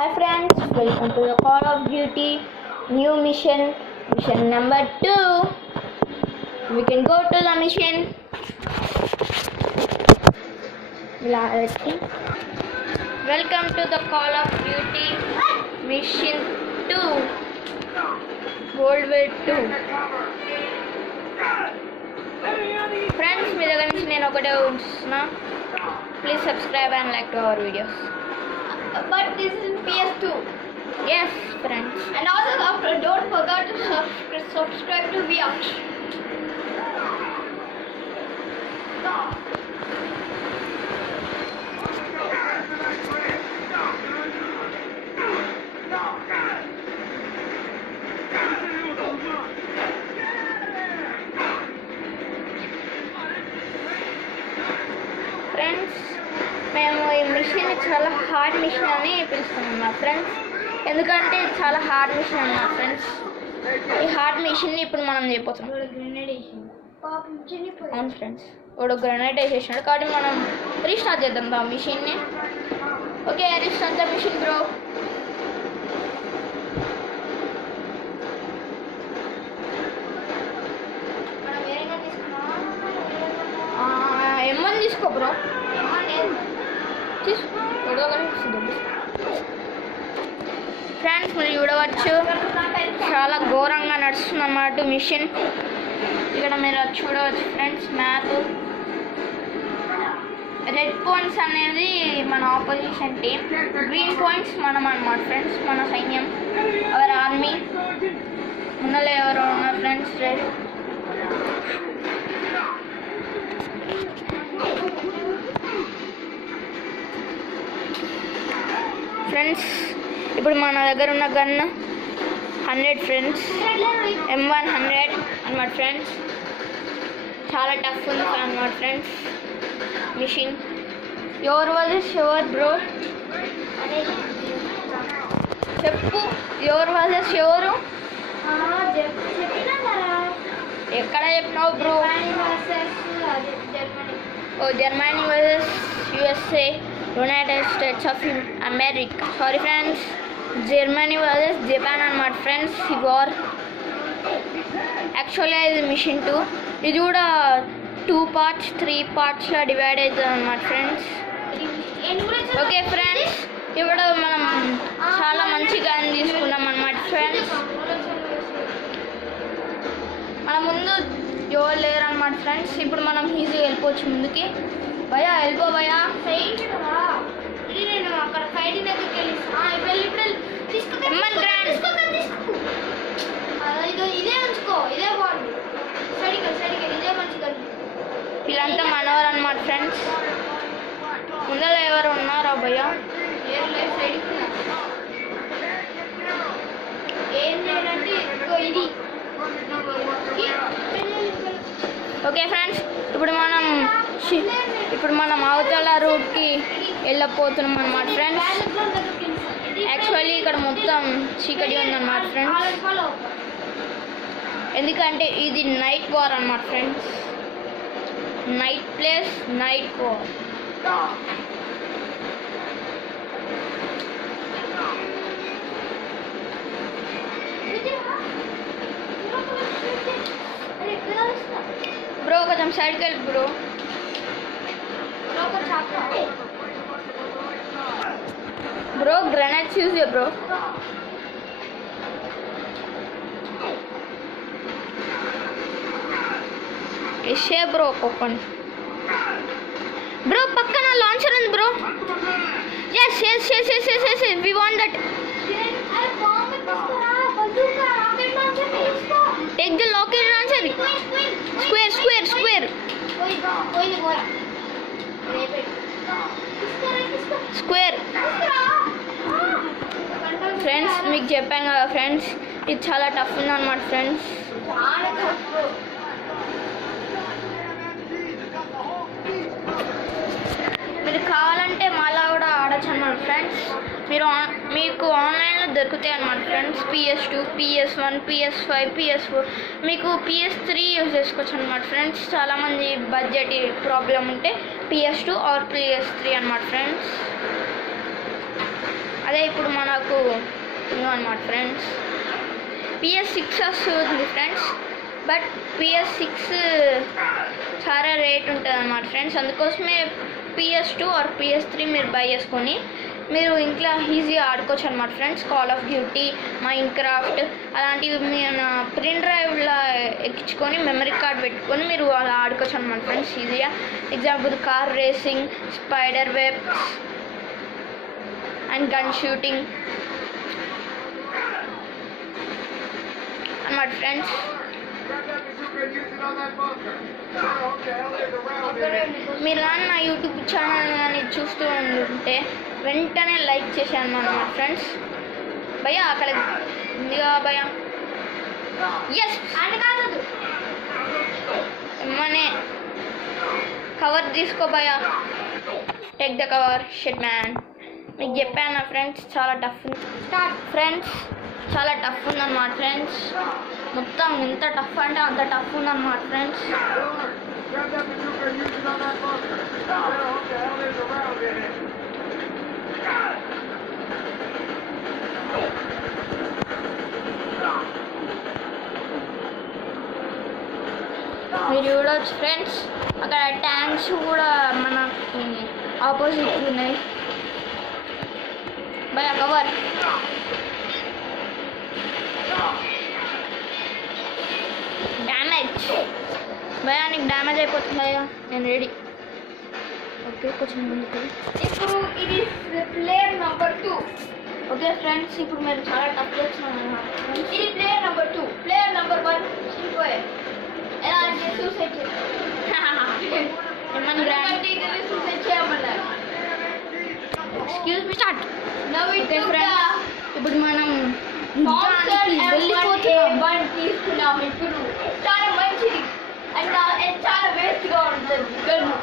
Hi friends, welcome to the Call of Duty new mission number 2. We can go to the mission. Welcome to the Call of Duty mission 2, World War 2. Friends, మీ దగ్గర నుంచి నేను ఒకటే ఉంచుతున్నా. Please subscribe and like to our videos. But this is PS2. Yes, friends. And also don't forget to subscribe to Viax. Friends, మేము ఈ మిషన్ చాలా hard machine అని పిలుస్తున్నాం మా ఫ్రెండ్స్. ఎందుకంటే చాలా హార్డ్ మిషన్ అన్నమాట ఫ్రెండ్స్. ఈ హార్డ్ మిషన్ని ఇప్పుడు మనం చేయబోతున్నాం. అవును ఫ్రెండ్స్, ఇప్పుడు గ్రెనేడ్ వేసేసినాడు కాబట్టి మనం రీస్టార్ట్ చేద్దాం ఆ మిషన్ని. Okay, restart the mission bro. ఏమని తీసుకో బ్రో, తీసుకో. ఫ్రెండ్స్, మీరు చూడవచ్చు చాలా ఘోరంగా నడుస్తుంది అన్నమాట మిషన్. ఇక్కడ మీరు చూడవచ్చు ఫ్రెండ్స్, మ్యాప్. రెడ్ పాయింట్స్ అనేది మన ఆపోజిషన్ టీమ్, గ్రీన్ పాయింట్స్ మనం అన్నమాట ఫ్రెండ్స్, మన సైన్యం, అవర్ ఆర్మీ. ముందర ఎవరు ఉన్నారు ఫ్రెండ్స్? రెడ్ ఫ్రెండ్స్, ఇప్పుడు మన దగ్గర ఉన్న గన్ 100 ఫ్రెండ్స్, M100 అన్నమాట ఫ్రెండ్స్. చాలా టఫ్ ఉంది అన్నమాట ఫ్రెండ్స్ మిషన్. ఎవరు ఎవరు బ్రో చెప్పు, ఎవరు ఎవరు? ఎక్కడ చెప్పినావు bro? Germany versus USA, United states of America. Sorry friends, Germany versus Japan అన్నమాట ఫ్రెండ్స్ ఈ వార్. యాక్చువల్గా ఇది మిషన్ 2. ఇది కూడా 2 parts 3 partsలో డివైడ్ అవుతుంది అన్నమాట ఫ్రెండ్స్. ఓకే ఫ్రెండ్స్, ఇప్పుడు మనం చాలా మంచి గన్ తీసుకున్నాం అన్నమాట ఫ్రెండ్స్. మన ముందు ఎవరు లేరు అన్నమాట ఫ్రెండ్స్. ఇప్పుడు మనం ఈజీగా వెళ్ళిపోవచ్చు ముందుకి. భయా వెళ్ళిపో భయా. నేను అక్కడ ఫైటింగ్ దగ్గరికి వెళ్ళి ఇదే ఉంచుకో, ఇదే బాగుంది. సరిగ్గా ఇదే మంచిగా. వీళ్ళంతా మనవారు అన్నమాట ఫ్రెండ్స్. ముందర ఎవరు ఉన్నారా భయ్యా? ఏం చేయాలంటే ఇది. ఓకే ఫ్రెండ్స్, ఇప్పుడు మనం అవతల రూట్కి వెళ్ళకపోతున్నాం అన్నమాట ఫ్రెండ్స్. యాక్చువల్లీ ఇక్కడ మొత్తం చీకటి ఉందన్నమాట ఫ్రెండ్స్, ఎందుకంటే ఇది నైట్ వార్ అన్నమాట friends. Night place, night war. Bro కొంచెం సైడ్కి వెళ్ళి బ్రో. బ్రో గ్రెనేడ్స్ యూజ్ చేయ bro. S A bro open. Bro పక్కన లాంచర్ ఉంది bro. yes we want that. take the rocket launcher. square friends, మీకు చెప్పాను కదా ఫ్రెండ్స్, ఇది చాలా టఫ్ ఉంది అన్నమాట ఫ్రెండ్స్. మీరు కావాలంటే మాలా కూడా ఆడచ్చు అన్నమాట ఫ్రెండ్స్. మీకు ఆన్లైన్లో దొరుకుతాయి అన్నమాట friends. PS2, PS1, PS5, PS4. మీకు PS3 యూజ్ చేసుకోవచ్చు అన్నమాట ఫ్రెండ్స్. చాలామంది బడ్జెట్ ప్రాబ్లం ఉంటే PS2 ఆర్ PS3 అన్నమాట ఫ్రెండ్స్. అదే ఇప్పుడు మనకు అనమాట ఫ్రెండ్స్ PS6 వస్తుంది ఫ్రెండ్స్. బట్ PS6 చాలా రేట్ ఉంటుంది అన్నమాట ఫ్రెండ్స్. అందుకోసమే PS2 ఆర్ PS3 మీరు బై చేసుకొని మీరు ఇంట్లో ఈజీగా ఆడుకోవచ్చు అనమాట friends. Call of duty, Minecraft అలాంటివి మీరు ప్రింట్ డ్రైవ్లో ఎక్కించుకొని మెమరీ కార్డ్ పెట్టుకొని మీరు అలా ఆడుకోవచ్చు అనమాట ఫ్రెండ్స్ ఈజీగా. Example car racing, spider webs and gun shooting అన్నమాట ఫ్రెండ్స్. మీరు కానీ నా యూట్యూబ్ ఛానల్ కానీ చూస్తూ ఉంటే వెంటనే లైక్ చేశాను అన్నమాట ఫ్రెండ్స్. భయ్యా అక్కడ ఉందిగా భయ్యా, ఎస్ అండ్ కాదు మనే కవర్ తీసుకో భయ్యా, take the cover. Shit man, మీకు చెప్పాను నా ఫ్రెండ్స్ చాలా టఫ్ ఫ్రెండ్స్, చాలా టఫ్ ఉందన్నమాట ఫ్రెండ్స్. మొత్తం ఎంత టఫ్ అంటే అంత టఫ్ ఉందన్నమాట ఫ్రెండ్స్. మీరు చూడవచ్చు ఫ్రెండ్స్, అక్కడ ట్యాంక్స్ కూడా మనకి ఆపోజిట్ ఉన్నాయి. భయ కవర్ డ్యామేజ్ భయ, నీకు డ్యామేజ్ అయిపోతుంది భయ. నేను రెడీ. ఓకే కొంచెం ముందుకు. ఇప్పుడు ఇది ప్లేయర్ నంబర్ 2. ఓకే ఫ్రెండ్స్, ఇప్పుడు మీరు చాలా టఫ్ చేస్తున్నాను. ఇది ప్లేయర్ నంబర్ 2. ప్లేయర్ నంబర్ 1 చిరిపోయారు. ఎలా అంటే సూసైడ్ చేశారు. ఏమని గ్రాండ్ ఇది సూసైడ్ చేయమన్నారు. Excuse me start. Now it friends, ఇప్పుడు మనం వెళ్ళిపోతున్నాం. తీసుకున్నాం. ఇప్పుడు చాలా మంచిది అండ్ చాలా వేస్ట్గా ఉంటుంది గన్ను.